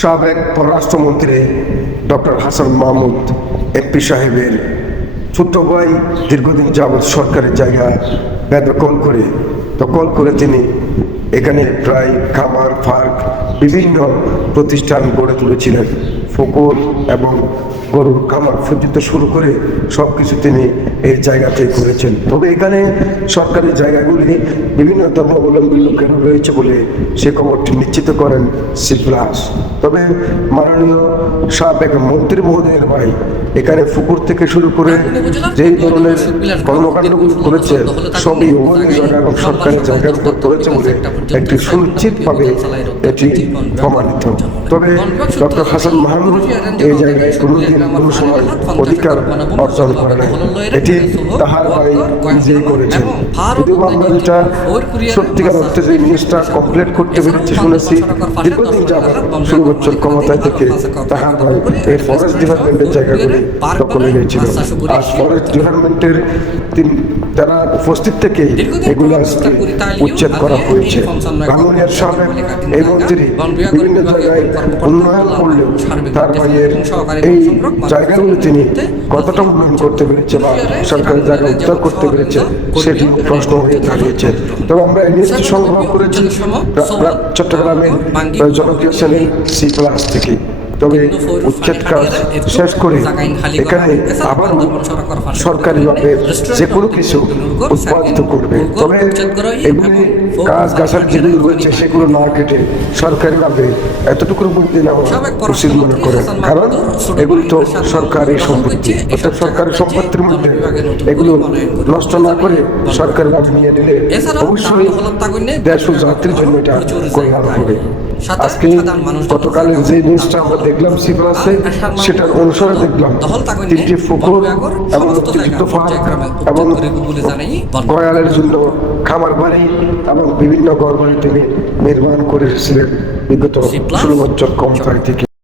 সাবেক পররাষ্ট্রমন্ত্রী doctor Hasan Mahmud MP সাহেবের ছোট্ট ভাই দীর্ঘদিন যাবৎ সরকারের জায়গা বেদখল করে তিনি এখানে প্রায় খামার পার্ক বিভিন্ন প্রতিষ্ঠান গড়ে তুলেছিলেন। পুকুর এবং গরুর খামার পর্যন্ত শুরু করে সব কিছু তিনি এই জায়গাতে করেছেন। তবে এখানে সরকারি জায়গাগুলি বিভিন্ন ধর্মাবলম্বী লোকের রয়েছে বলে সে খবরটি নিশ্চিত করেন সিপ্লাস। তবে মাননীয় সাবেক মন্ত্রী মহোদয়ের ভাই এখানে পুকুর থেকে শুরু করে যেই ধরনের কর্মকাণ্ডগুলো করেছে সবই অবৈধ জায়গা এবং সরকারি জায়গার উপর করেছে বলে একটি সুনিশ্চিতভাবে এটি প্রমাণিত। তবে ডক্টর হাসান মাহমুদ এই জায়গায় কোনোদিন কোনো সময় অধিকার অর্জন করে নাই, এটি তাহার ভাই নিজেই করেছেন। যদিও আমরা যেটা সত্যিকার অর্থে যে জিনিসটা কমপ্লিট করতে পেরেছি শুনেছি, দীর্ঘদিন যাবার 16 বছর ক্ষমতায় থেকে তাহার ভাই এই ফরেস্ট ডিপার্টমেন্টের জায়গাগুলি দখলে নিয়েছিল। আর ফরেস্ট ডিপার্টমেন্টের তারা উপস্থিত থেকে এগুলো উচ্ছেদ করা হয়েছে। বাংলার সাবেক এই মন্ত্রী বিভিন্ন জায়গায় উন্নয়ন করলেও তার ভাইয়ের এই জায়গাগুলো তিনি কতটা উন্নয়ন করতে পেরেছে বা সরকারি জায়গা উদ্ধার করতে পেরেছে সেটি প্রশ্ন হয়ে দাঁড়িয়েছে। তবে আমরা এই নিউজটি সংগ্রহ করেছি চট্টগ্রামের জনপ্রিয় চ্যানেল সিপ্লাস থেকে। তবে উচ্ছেদ কাজ শেষ করে এখানে আবার সরকারিভাবে যে কোনো কিছু উৎপাদিত করবে। তবে এগুলি গাছ গাছার যেগুলো রয়েছে সেগুলো না কেটে সরকারিভাবে এতটুকুর মধ্যে নেওয়া উচিত মনে করে, কারণ এগুলি তো সরকারি সম্পত্তি। অর্থাৎ সরকারি সম্পত্তির মধ্যে এগুলো নষ্ট না করে সরকারিভাবে নিয়ে নিলে অবশ্যই দেশ ও জাতির জন্য এটা কল্যাণ হবে। আজকে গতকালের যে নিউজটা আমরা দেখলাম সিপ্লাসে, সেটার অনুসারে দেখলাম 3টি পুকুর এবং অতিরিক্ত পার্ক এবং গয়ালের জন্য খামার বাড়ি এবং বিভিন্ন ঘর বাড়ি তিনি নির্মাণ করে এসেছিলেন বিগত 16 বছর ক্ষমতায় থেকে।